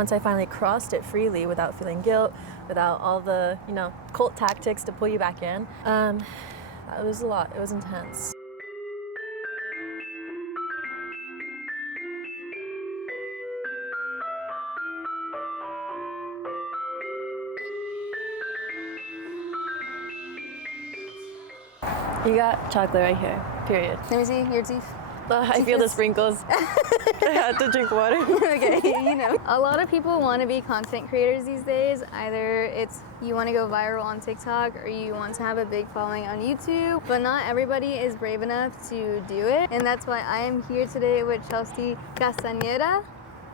Once I finally crossed it freely without feeling guilt, without all the, cult tactics to pull you back in, it was a lot. It was intense. You got chocolate right here, period. Let me see your teeth. I feel the sprinkles. I had to drink water. Okay, A lot of people want to be content creators these days. Either it's you want to go viral on TikTok or you want to have a big following on YouTube, but not everybody is brave enough to do it. And that's why I am here today with Chelsea Castañeda.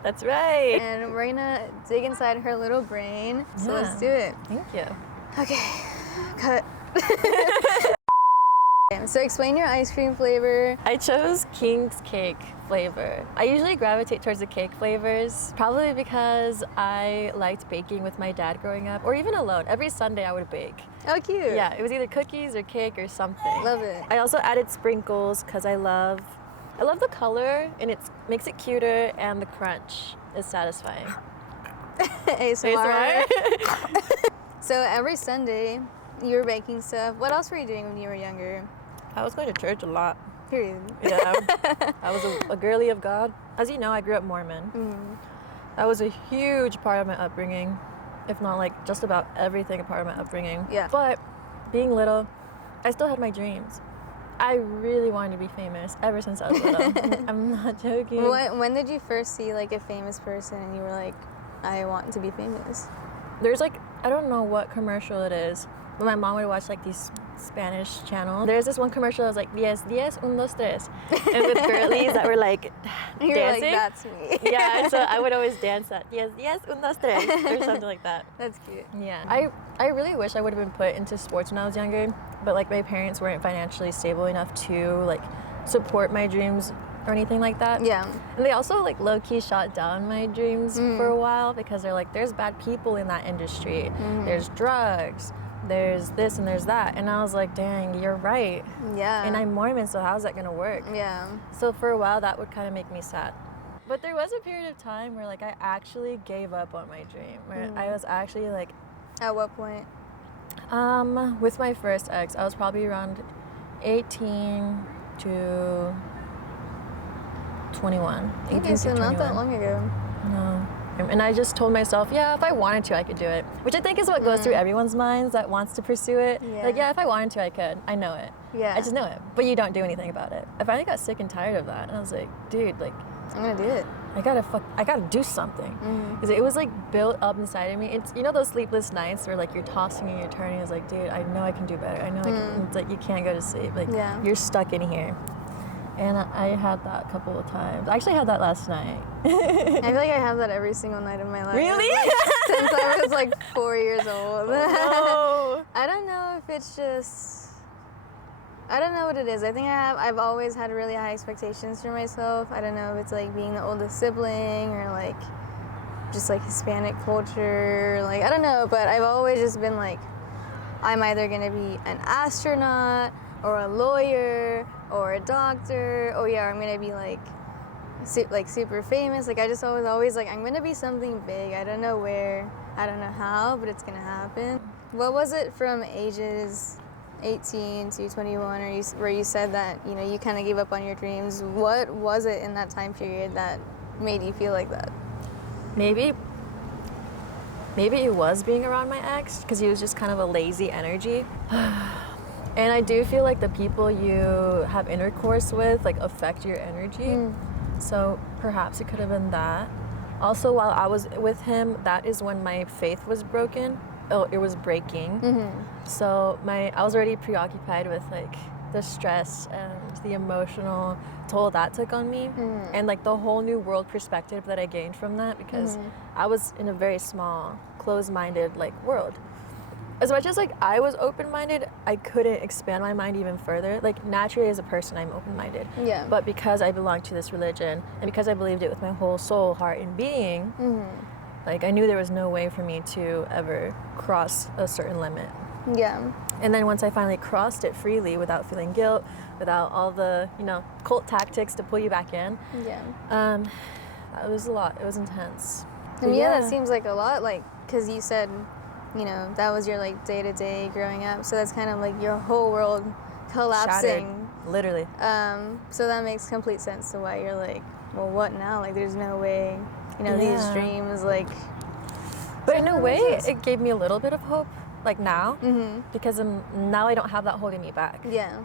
That's right. And we're gonna dig inside her little brain. So let's do it. Thank you. Okay, cut. So explain your ice cream flavor. I chose King's Cake flavor. I usually gravitate towards the cake flavors, probably because I liked baking with my dad growing up, or even alone. Every Sunday I would bake. Oh, cute. Yeah, it was either cookies or cake or something. Love it. I also added sprinkles because I love the color, and it makes it cuter, and the crunch is satisfying. ASMR. So every Sunday you were baking stuff. What else were you doing when you were younger? I was going to church a lot. Period. Yeah, I was a girly of God. As you know, I grew up Mormon. Mm-hmm. That was a huge part of my upbringing, if not like just about everything a part of my upbringing. Yeah. But being little, I still had my dreams. I really wanted to be famous ever since I was little. I'm not joking. When did you first see like a famous person and you were like, I want to be famous? There's like, I don't know what commercial it is, but my mom would watch like these Spanish channels. There's this one commercial that was like, 10, 1, 2, 3. And with girlies that were like You're dancing. like, that's me. Yeah, so I would always dance that 10, 1, 2, 3, or something like that. That's cute. Yeah. I really wish I would have been put into sports when I was younger, but like my parents weren't financially stable enough to like support my dreams or anything like that. Yeah. And they also like low-key shot down my dreams for a while because they're like, there's bad people in that industry. There's drugs. There's this and there's that. And I was like, dang, you're right. Yeah. And I'm Mormon, so how's that going to work? Yeah. So for a while, that would kind of make me sad. But there was a period of time where like I actually gave up on my dream. Where I was actually like... At what point? With my first ex, I was probably around 18 to 21. Okay, so not that long ago. No. And I just told myself, yeah, if I wanted to, I could do it. Which I think is what goes through everyone's minds that wants to pursue it. Yeah. Like, yeah, if I wanted to, I could. I know it. Yeah. I just know it. But you don't do anything about it. I finally got sick and tired of that. And I was like, dude, like... I'm gonna do it. I gotta do something. Because it was like built up inside of me. It's, those sleepless nights where like you're tossing and you're turning. It's like, dude, I know I can do better. I know I can. It's like you can't go to sleep. Like, you're stuck in here. And I had that a couple of times. I actually had that last night. I feel like I have that every single night of my life. Really? Like, since I was like 4 years old. Oh, no. I don't know if it's just... I don't know what it is. I think I've always had really high expectations for myself. I don't know if it's like being the oldest sibling or like just like Hispanic culture. Like, I don't know, but I've always just been like, I'm either gonna be an astronaut or a lawyer or a doctor. Oh yeah, I'm gonna be like super famous. Like I just always like, I'm gonna be something big. I don't know where, I don't know how, but it's gonna happen. What was it from ages 18 to 21 where you said that, you kind of gave up on your dreams? What was it in that time period that made you feel like that? Maybe it was being around my ex because he was just kind of a lazy energy. And I do feel like the people you have intercourse with like affect your energy. So perhaps it could have been that. Also, while I was with him, that is when my faith was broken. Oh, it was breaking. So I was already preoccupied with like the stress and the emotional toll that took on me, and like the whole new world perspective that I gained from that, because I was in a very small, closed-minded like world. As much as like I was open-minded, I couldn't expand my mind even further. Like naturally as a person, I'm open-minded. Yeah. But because I belonged to this religion and because I believed it with my whole soul, heart, and being, like I knew there was no way for me to ever cross a certain limit. Yeah. And then once I finally crossed it freely without feeling guilt, without all the, cult tactics to pull you back in. Yeah. It was a lot. It was intense. I mean, yeah, that seems like a lot, like, because you said, you know, that was your, like, day-to-day growing up, so that's kind of, like, your whole world collapsing. Shattered, literally. So that makes complete sense to why you're like, well, what now? Like, there's no way, you know, these dreams, like... But in a way, it gave me a little bit of hope, like, now, because now I don't have that holding me back. Yeah.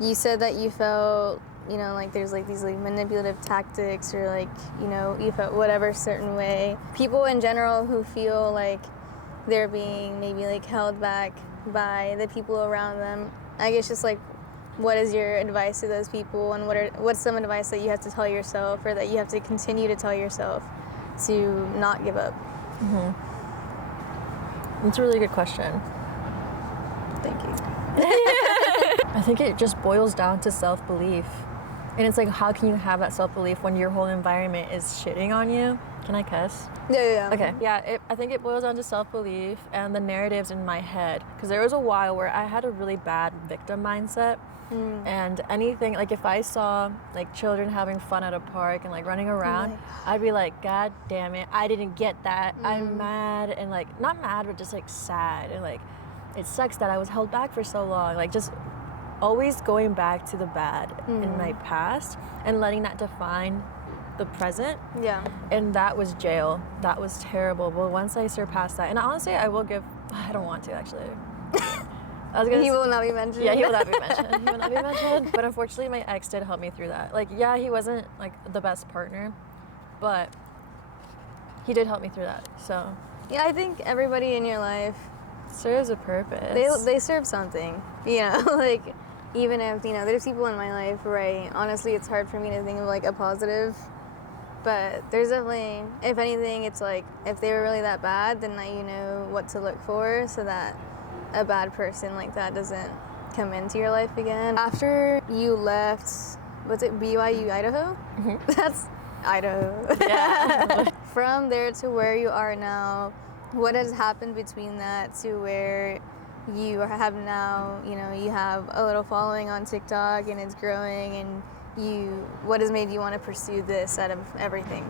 You said that you felt, you know, like there's like these like manipulative tactics, or like, you know, you felt whatever certain way. People in general who feel like they're being maybe like held back by the people around them, I guess just like, what is your advice to those people, and what's some advice that you have to tell yourself, or that you have to continue to tell yourself to not give up? That's a really good question. Thank you. I think it just boils down to self-belief. And it's like, how can you have that self-belief when your whole environment is shitting on you? Can I cuss? Yeah. Okay. Yeah, I think it boils down to self-belief and the narratives in my head. Because there was a while where I had a really bad victim mindset. And anything, like if I saw like children having fun at a park and like running around, I'd be like, God damn it, I didn't get that. I'm mad, and like, not mad, but just like sad. And like, it sucks that I was held back for so long. Like, just always going back to the bad in my past and letting that define the present. Yeah. And that was jail. That was terrible. But once I surpassed that, and honestly, I will give, I don't want to actually. He will not be mentioned. Yeah, he will not be mentioned. He will not be mentioned. But unfortunately, my ex did help me through that. Like, yeah, he wasn't like the best partner, but he did help me through that. So yeah, I think everybody in your life serves a purpose. They serve something. You know, like, even if, you know, there's people in my life where honestly, it's hard for me to think of like a positive. But there's definitely, if anything, it's like, if they were really that bad, then now you know what to look for, so that a bad person like that doesn't come into your life again. After you left, was it BYU, Idaho? That's Idaho. Yeah. From there to where you are now, what has happened between that to where you have now, you know, you have a little following on TikTok and it's growing, and what has made you want to pursue this out of everything?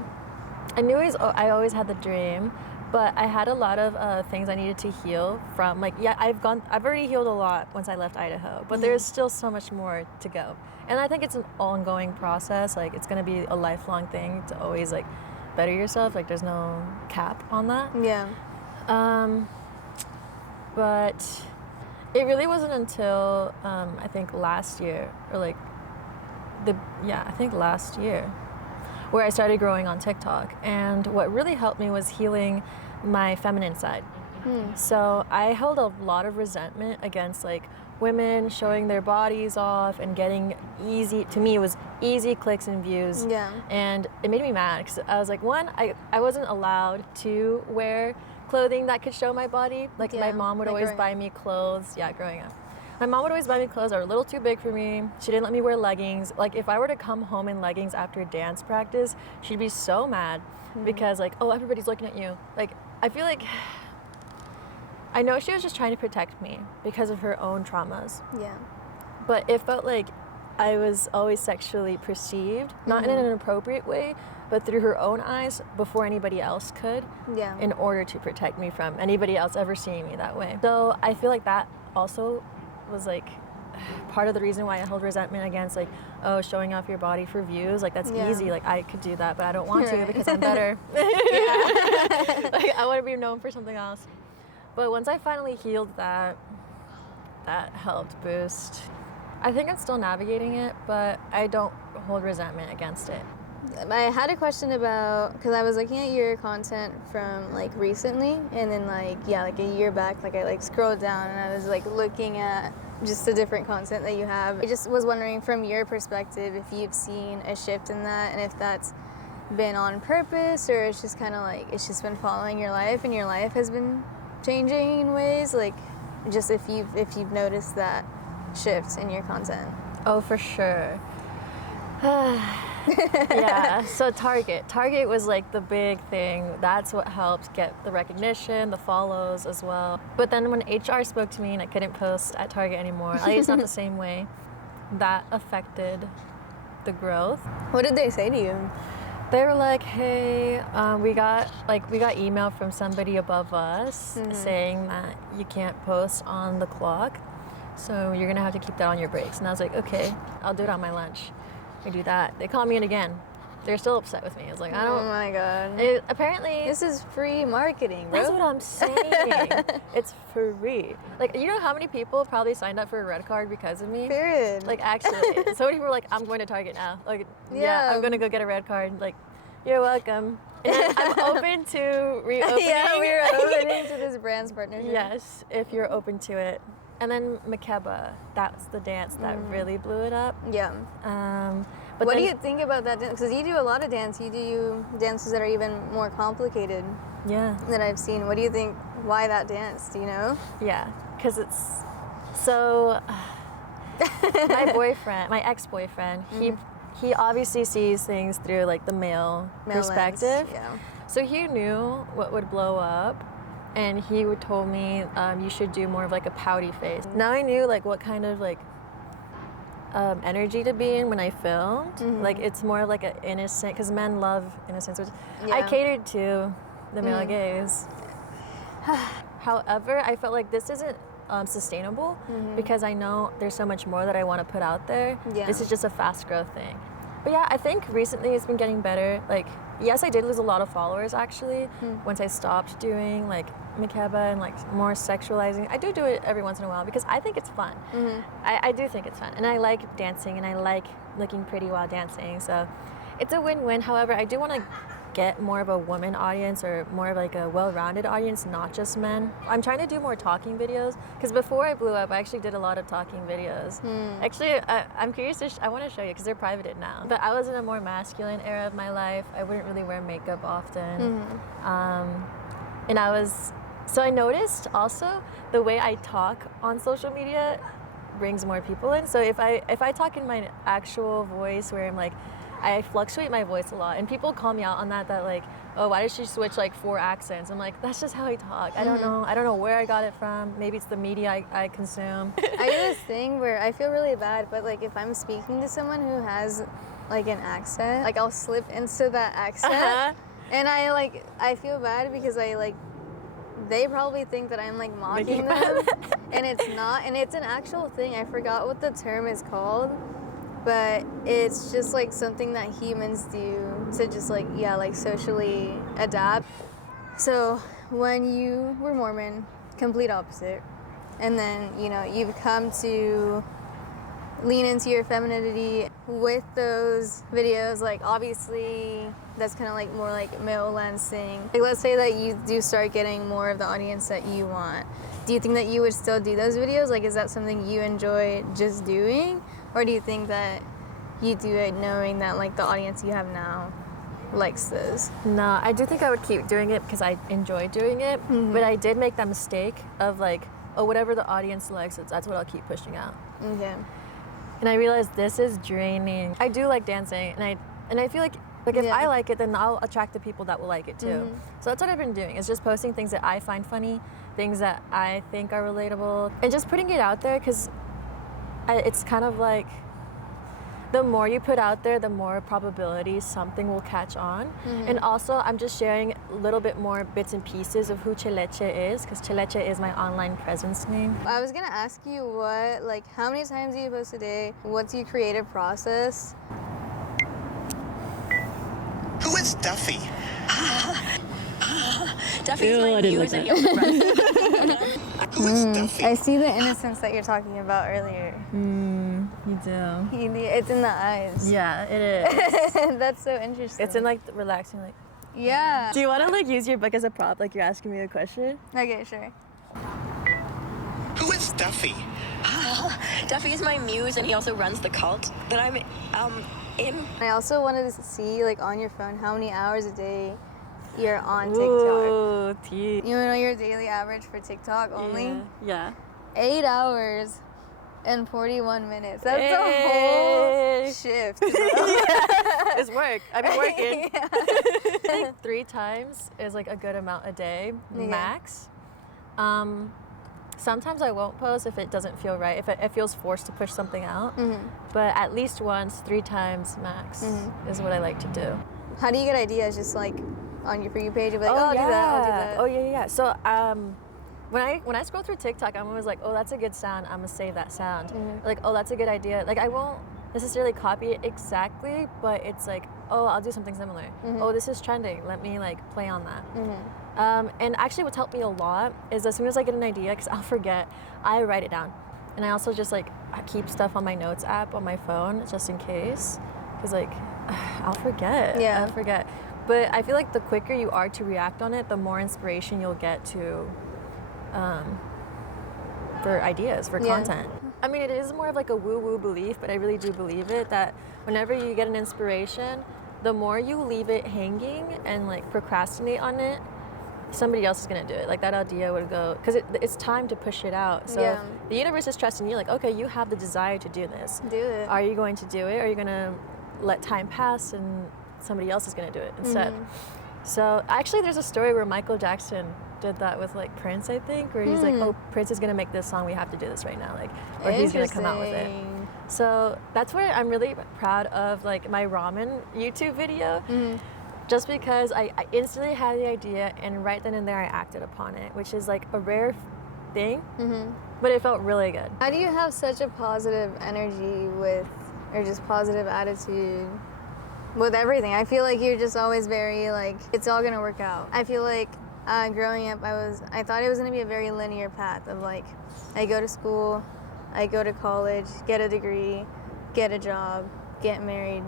I always had the dream, but I had a lot of things I needed to heal from. Like, yeah, I've already healed a lot once I left Idaho, but there's still so much more to go. And I think it's an ongoing process. Like, it's going to be a lifelong thing to always like better yourself. Like, there's no cap on that. Yeah. But it really wasn't until I think last year, or like I think last year, where I started growing on TikTok. And what really helped me was healing my feminine side. So I held a lot of resentment against like women showing their bodies off and getting easy, to me it was easy clicks and views. Yeah. And it made me mad because I was like, one, I wasn't allowed to wear clothing that could show my body. Like, my mom would always buy me clothes. Yeah, growing up. My mom would always buy me clothes that were a little too big for me. She didn't let me wear leggings. Like, if I were to come home in leggings after dance practice, she'd be so mad because like, oh, everybody's looking at you. Like, I feel like, I know she was just trying to protect me because of her own traumas. Yeah. But it felt like I was always sexually perceived, not in an inappropriate way, but through her own eyes before anybody else could. Yeah. In order to protect me from anybody else ever seeing me that way. So I feel like that also was like part of the reason why I held resentment against like, oh, showing off your body for views. Like, that's easy. Like, I could do that, but I don't want to because I'm better. Like, I want to be known for something else. But once I finally healed that helped boost. I think I'm still navigating it, but I don't hold resentment against it. I had a question about, because I was looking at your content from like recently, and then like a year back, like I like scrolled down and I was like looking at just the different content that you have. I just was wondering from your perspective if you've seen a shift in that, and if that's been on purpose, or it's just kind of like it's just been following your life and your life has been changing in ways, like just if you've noticed that shift in your content. Oh, for sure. Yeah, so Target was like the big thing. That's what helped get the recognition, the follows as well. But then when HR spoke to me and I couldn't post at Target anymore, like, it's not the same way, that affected the growth. What did they say to you? They were like, hey, we got email from somebody above us saying that you can't post on the clock, so you're gonna have to keep that on your breaks. And I was like, okay, I'll do it on my lunch. We do that. They call me in again. They're still upset with me. I was like, I don't. Oh my god. Apparently, This is free marketing, bro. that's what I'm saying. It's free. Like, you know how many people probably signed up for a red card because of me? Period. Like, actually, so many people were like, I'm going to Target now. Like, yeah, Yeah. I'm going to go get a red card. Like, you're welcome. And then I'm open to reopening. Yeah, we were opening to this brand's partnership. Yes, if you're open to it. And then Makeba, that's the dance that really blew it up. Yeah. But What do then- you think about that dance? Because you do a lot of dance. You do dances that are even more complicated Yeah. that I've seen. What do you think? Why that dance? Do you know? Yeah, because it's so. My boyfriend, my ex-boyfriend, he obviously sees things through like the male perspective. Lens, yeah. So he knew what would blow up, and he would told me you should do more of like a pouty face. Now I knew like what kind of like energy to be in when I filmed. Like it's more like an innocent, because men love innocence, which I Yeah. catered to the male gaze. However, I felt like this isn't sustainable because I know there's so much more that I want to put out there. Yeah. This is just a fast growth thing. But yeah, I think recently it's been getting better. Like, yes, I did lose a lot of followers actually once I stopped doing like Makeba and like more sexualizing. I do it every once in a while because I think it's fun. I do think it's fun. And I like dancing and I like looking pretty while dancing. So it's a win-win. However, I do want to get more of a woman audience or more of like a well-rounded audience, not just men. I'm trying to do more talking videos because before I blew up, I actually did a lot of talking videos. Actually, I'm curious to I want to show you because they're privated now. But I was in a more masculine era of my life. I wouldn't really wear makeup often. And so I noticed also the way I talk on social media brings more people in. So if I talk in my actual voice where I'm like, I fluctuate my voice a lot, and people call me out on that like, oh, why did she switch like 4 accents? I'm like, that's just how I talk. I don't know where I got it from. Maybe it's the media I consume. I do this thing where I feel really bad, but like if I'm speaking to someone who has like an accent, like I'll slip into that accent, and I feel bad because they probably think that I'm like mocking them, and it's not, and it's an actual thing. I forgot what the term is called, but it's just like something that humans do to just like socially adapt. So when you were Mormon, complete opposite, and then you've come to lean into your femininity with those videos. Like obviously that's kind of like more like male lens thing. Like let's say that you do start getting more of the audience that you want. Do you think that you would still do those videos? Like is that something you enjoy just doing? Or do you think that you do it knowing that like the audience you have now likes this? No, I do think I would keep doing it because I enjoy doing it. But I did make that mistake of like, oh, whatever the audience likes, that's what I'll keep pushing out. Okay. And I realized this is draining. I do like dancing, and I feel like if I like it, then I'll attract the people that will like it too. So that's what I've been doing, is just posting things that I find funny, things that I think are relatable, and just putting it out there because it's kind of like the more you put out there, the more probability something will catch on. And also, I'm just sharing a little bit more bits and pieces of who Cheleche is, because Cheleche is my online presence name. I was gonna ask you how many times do you post a day? What's your creative process? Who is Duffy? Duffy's my muse and he also runs. Who is Duffy? I see the innocence that you're talking about earlier. You do. It's in the eyes. Yeah, it is. That's so interesting. It's in like the relaxing, like. Yeah. Do you want to like use your book as a prop, like you're asking me a question? Okay, sure. Who is Duffy? Duffy is my muse and he also runs the cult that I'm in. I also wanted to see on your phone how many hours a day you're on TikTok. Ooh, tea. You know your daily average for TikTok only? Yeah. 8 hours and 41 minutes. That's a Hey. whole shift. It's work. I've been working. Yeah. I think 3 times is like a good amount a day, Okay. max. Sometimes I won't post if it doesn't feel right, if it feels forced to push something out. But at least once, 3 times max is what I like to do. How do you get ideas? Just like on your For You page, you'll be like, oh, I'll do that, I'll do that. Oh yeah. So when I scroll through TikTok, I'm always like, oh, that's a good sound. I'm gonna save that sound. Mm-hmm. Like, oh, that's a good idea. Like, I won't necessarily copy it exactly, but it's like, oh, I'll do something similar. Mm-hmm. Oh, this is trending. Let me like play on that. And actually, what's helped me a lot is as soon as I get an idea, because I'll forget, I write it down, and I also just like I keep stuff on my notes app on my phone just in case, because like I'll forget. Yeah. I'll forget. But I feel like the quicker you are to react on it, the more inspiration you'll get to for ideas, for content. I mean, it is more of like a woo-woo belief, but I really do believe it, that whenever you get an inspiration, the more you leave it hanging and like procrastinate on it, somebody else is gonna do it. Like that idea would go, because it's time to push it out. So the universe is trusting you, like, okay, you have the desire to do this. Do it. Are you going to do it? Or are you gonna let time pass and somebody else is gonna do it instead? So actually there's a story where Michael Jackson did that with like Prince, I think, where he's like, oh, Prince is gonna make this song, we have to do this right now, like, or he's gonna come out with it. So that's where I'm really proud of, like my ramen YouTube video, just because I instantly had the idea and right then and there I acted upon it, which is like a rare thing, but it felt really good. How do you have such a positive energy with, or just positive attitude with everything? I feel like you're just always very like, it's all gonna work out. I feel like growing up, I thought it was gonna be a very linear path of like, I go to school, I go to college, get a degree, get a job, get married,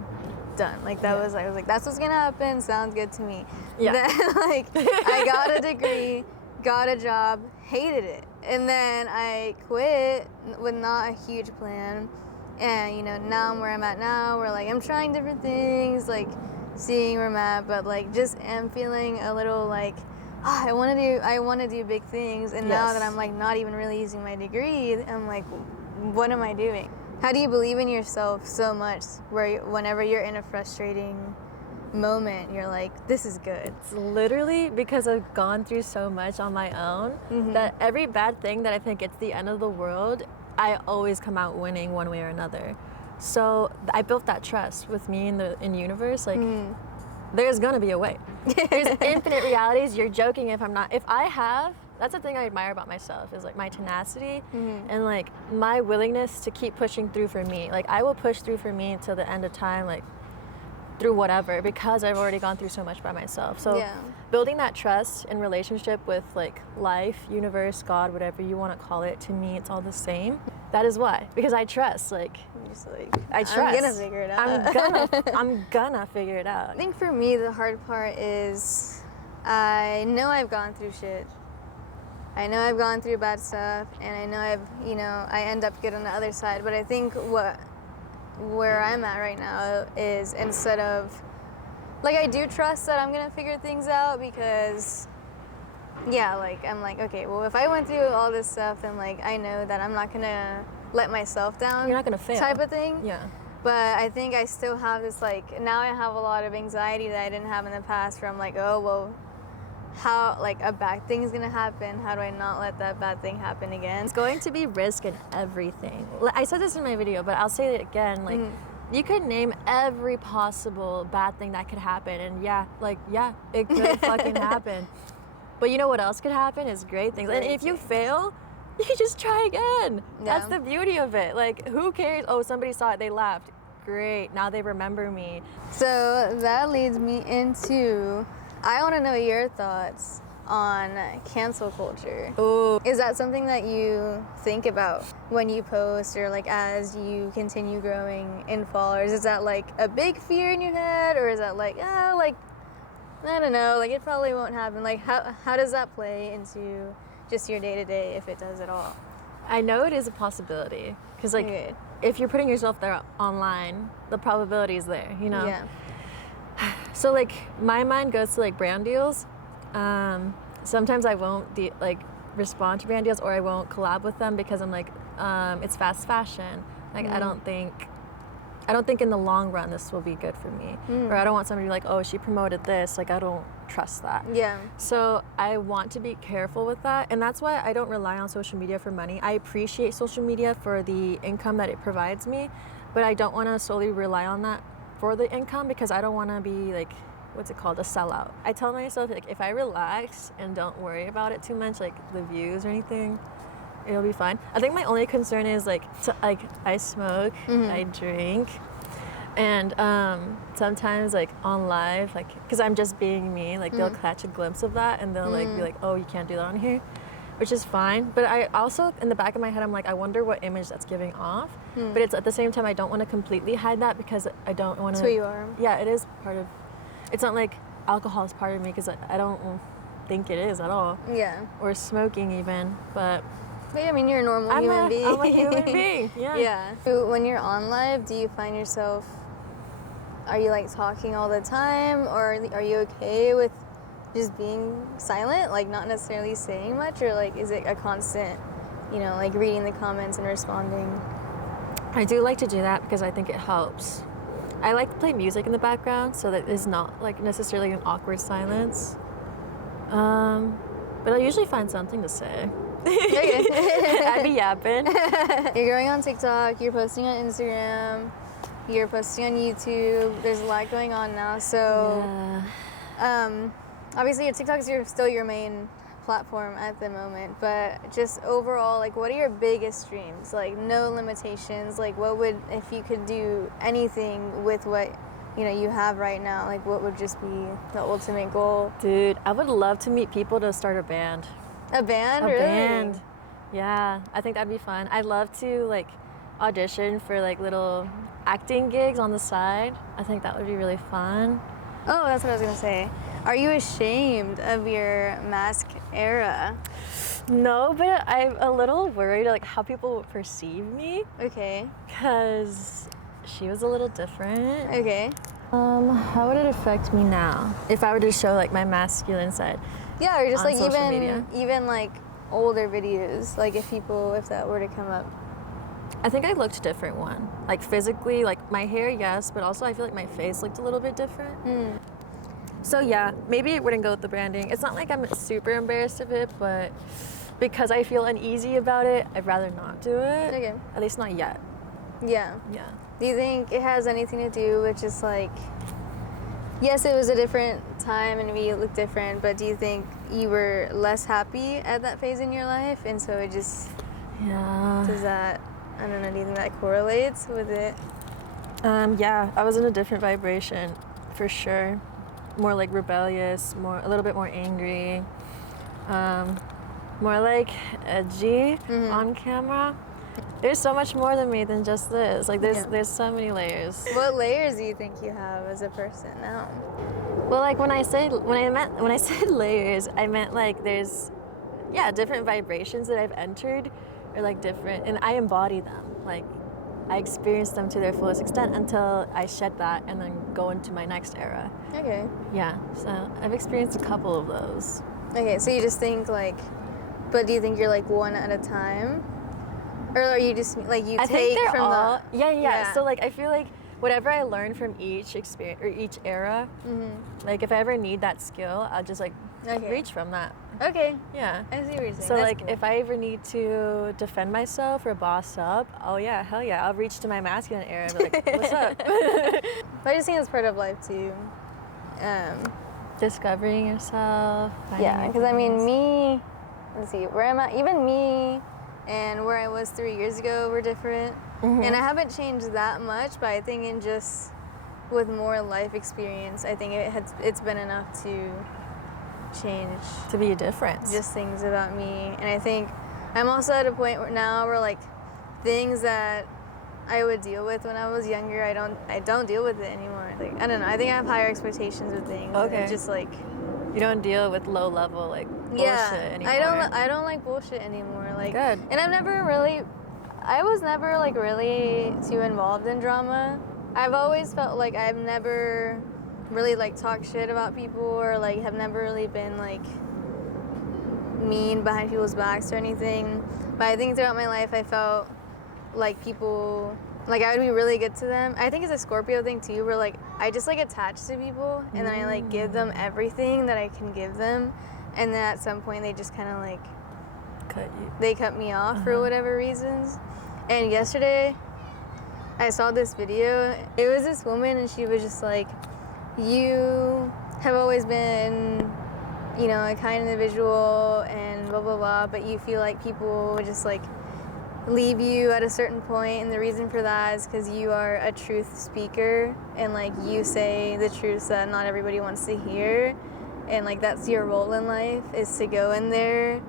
done. Like that was, I was like, that's what's gonna happen, sounds good to me. Then like, I got a degree, got a job, hated it. And then I quit with not a huge plan. And you know, now I'm where I'm at now, where like I'm trying different things, like seeing where I'm at, but like just am feeling a little like, I want to do big things. And now that I'm like not even really using my degree, I'm like, what am I doing? How do you believe in yourself so much where whenever you're in a frustrating moment, you're like, this is good? It's literally because I've gone through so much on my own that every bad thing that I think it's the end of the world, I always come out winning one way or another. So I built that trust with me in the universe. Like, there's gonna be a way. There's infinite realities. You're joking if I'm not. If I have, that's the thing I admire about myself, is like my tenacity and like my willingness to keep pushing through for me. Like I will push through for me until the end of time, like through whatever, because I've already gone through so much by myself. So building that trust and relationship with like life, universe, God, whatever you want to call it, to me it's all the same. That is why, because I trust. Like, just like, I trust. I'm gonna figure it out. I'm gonna figure it out. I think for me the hard part is I know I've gone through shit. I know I've gone through bad stuff, and I know I end up good on the other side. But I think where I'm at right now is, instead of like, I do trust that I'm gonna figure things out, because like I'm like, okay, well, if I went through all this stuff, then like I know that I'm not gonna let myself down. You're not gonna fail, type of thing. Yeah. But I think I still have this, like, now I have a lot of anxiety that I didn't have in the past, where I'm like, oh, well, how, like, a bad thing's gonna happen, how do I not let that bad thing happen again? It's going to be risk in everything. I said this in my video, but I'll say it again, like, you could name every possible bad thing that could happen, and it could fucking happen. But you know what else could happen is great things. And if you fail, you just try again. That's the beauty of it. Like, who cares? Oh, somebody saw it, they laughed. Great, now they remember me. So that leads me into, I want to know your thoughts on cancel culture. Ooh. Is that something that you think about when you post, or like as you continue growing in followers? Is that like a big fear in your head, or is that like, like, I don't know, like it probably won't happen? Like how does that play into just your day-to-day, if it does at all? I know it is a possibility, because like if you're putting yourself there online, the probability is there, you know? Yeah. So like my mind goes to like brand deals. Sometimes I won't respond to brand deals, or I won't collab with them, because I'm like, it's fast fashion. Like I don't think in the long run this will be good for me. Or I don't want somebody to be like, oh, she promoted this. Like, I don't trust that. Yeah. So I want to be careful with that. And that's why I don't rely on social media for money. I appreciate social media for the income that it provides me, but I don't want to solely rely on that for the income, because I don't want to be like what's it called, a sellout. I tell myself, like, if I relax and don't worry about it too much, like the views or anything, it'll be fine. I think my only concern is like I smoke, I drink, and sometimes like on live, like because I'm just being me, like they'll catch a glimpse of that and they'll like be like, oh, you can't do that on here, which is fine. But I also, in the back of my head, I'm like, I wonder what image that's giving off. But it's at the same time, I don't want to completely hide that because I don't want to. That's who you are. Yeah, it is part of. It's not like alcohol is part of me because I don't think it is at all. Yeah. Or smoking even, but. But I mean, you're a normal human being. I'm a human being. Yeah. Yeah. So when you're on live, do you find yourself? Are you like talking all the time, or are you okay with just being silent, like not necessarily saying much, or like is it a constant, like reading the comments and responding? I do like to do that because I think it helps. I like to play music in the background so that it's not like necessarily an awkward silence. But I usually find something to say. Okay. I'd be yapping. You're going on TikTok, you're posting on Instagram, you're posting on YouTube. There's a lot going on now. So, obviously, your TikTok is still your main platform at the moment. But just overall, like, what are your biggest dreams? Like, no limitations. Like, what would, if you could do anything with what you have right now, like, what would just be the ultimate goal? Dude, I would love to meet people to start a band. A band, A really? band. Yeah, I think that'd be fun. I'd love to like audition for like little acting gigs on the side. I think that would be really fun. Oh, that's what I was gonna say. Are you ashamed of your mask era? No, but I'm a little worried like how people would perceive me Okay. because she was a little different. Okay. How would it affect me now if I were to show like my masculine side? Yeah, or just On like social media. even like older videos, like if that were to come up. I think I looked different one. Like physically, like my hair, yes, but also I feel like my face looked a little bit different. So yeah, maybe it wouldn't go with the branding. It's not like I'm super embarrassed of it, but because I feel uneasy about it, I'd rather not do it. Okay. At least not yet. Yeah. Yeah. Do you think it has anything to do with just like, yes, it was a different time and we looked different, but do you think you were less happy at that phase in your life, and so it just does that? I don't know. Do you think that correlates with it? Yeah, I was in a different vibration, for sure. More like rebellious, a little bit more angry, more like edgy on camera. There's so much more than me than just this. Like there's so many layers. What layers do you think you have as a person now? Well, like when I said layers, I meant like there's different vibrations that I've entered are like different, and I embody them. Like I experience them to their fullest extent until I shed that and then go into my next era. Okay. Yeah, so I've experienced a couple of those. Okay, so you just think like, but do you think you're like one at a time? Or are you just like you I take think they're from all, the... yeah. So like I feel like whatever I learn from each experience or each era, like if I ever need that skill, I'll just like reach from that. Okay. Yeah. I see what you're saying. So That's like cool. if I ever need to defend myself or boss up, oh yeah, hell yeah, I'll reach to my masculine era and be like, what's up? But I just think it's part of life too. Discovering yourself. finding Yeah, your because I mean, things. me, let's see, where I'm at, even me and where I was 3 years ago were different. And I haven't changed that much, but I think in just with more life experience, I think it's been enough to change To be a difference. just things about me. And I think I'm also at a point where like things that I would deal with when I was younger, I don't deal with it anymore. Like I don't know. I think I have higher expectations with things. Okay. And just like you don't deal with low level like bullshit anymore. I don't like bullshit anymore. Like Good. And I was never like really too involved in drama. I've always felt like I've never really like talked shit about people or like have never really been like mean behind people's backs or anything. But I think throughout my life I felt like people, like I would be really good to them. I think it's a Scorpio thing too, where like I just like attach to people and then I like give them everything that I can give them, and then at some point they just kind of like they cut me off for whatever reasons. And yesterday I saw this video. It was this woman and she was just like, you have always been, you know, a kind individual and blah, blah, blah, but you feel like people would just like leave you at a certain point, and the reason for that is because you are a truth speaker and like you say the truths that not everybody wants to hear, and like that's your role in life, is to go in there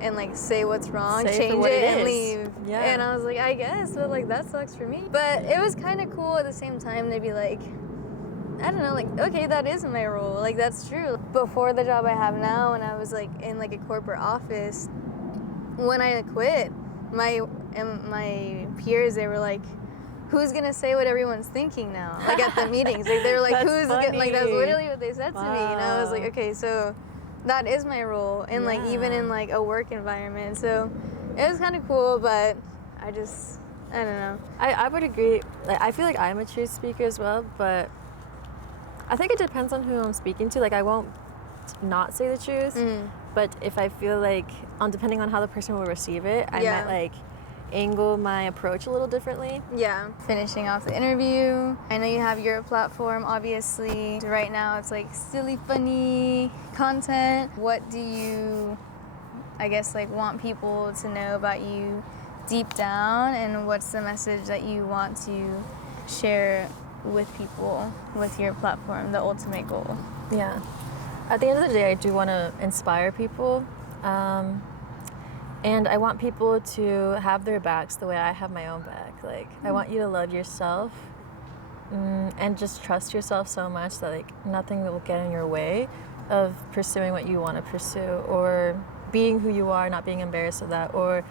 and like say what's wrong, Say it for change what it, it and is. leave. Yeah. And I was like, I guess, but like that sucks for me. But it was kind of cool at the same time to be like, I don't know, like, okay, that is my role, like that's true. Before the job I have now, when I was like in like a corporate office, when I quit, my peers, they were like, who's gonna say what everyone's thinking now? Like at the meetings, like they were like, That's who's gonna, like that's funny. literally what they said to me, and I was like, Wow. okay, so that is my role, and like even in Yeah. like a work environment. So it was kind of cool, but I don't know. I would agree. Like, I feel like I'm a truth speaker as well, but I think it depends on who I'm speaking to. Like, I won't not say the truth, but if I feel like, depending on how the person will receive it, I Yeah. might like angle my approach a little differently. Yeah. Finishing off the interview, I know you have your platform, obviously. Right now it's like silly, funny content. What do you, I guess, like want people to know about you deep down, and what's the message that you want to share with people with your platform, the ultimate goal? Yeah. At the end of the day, I do want to inspire people. And I want people to have their backs the way I have my own back. Like, I want you to love yourself and just trust yourself so much that like nothing will get in your way of pursuing what you want to pursue, or being who you are, not being embarrassed of that, or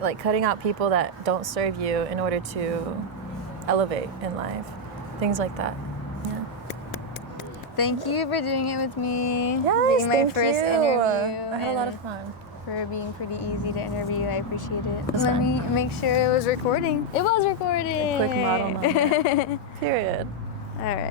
like cutting out people that don't serve you in order to elevate in life. Things like that. Yeah. Thank you for doing it with me. Yes, being my thank first you. interview. I had a lot of and fun. for being pretty easy to interview. I appreciate it. That's Let fine. me make sure it was recording. It was recording. Quick model moment. Period. All right.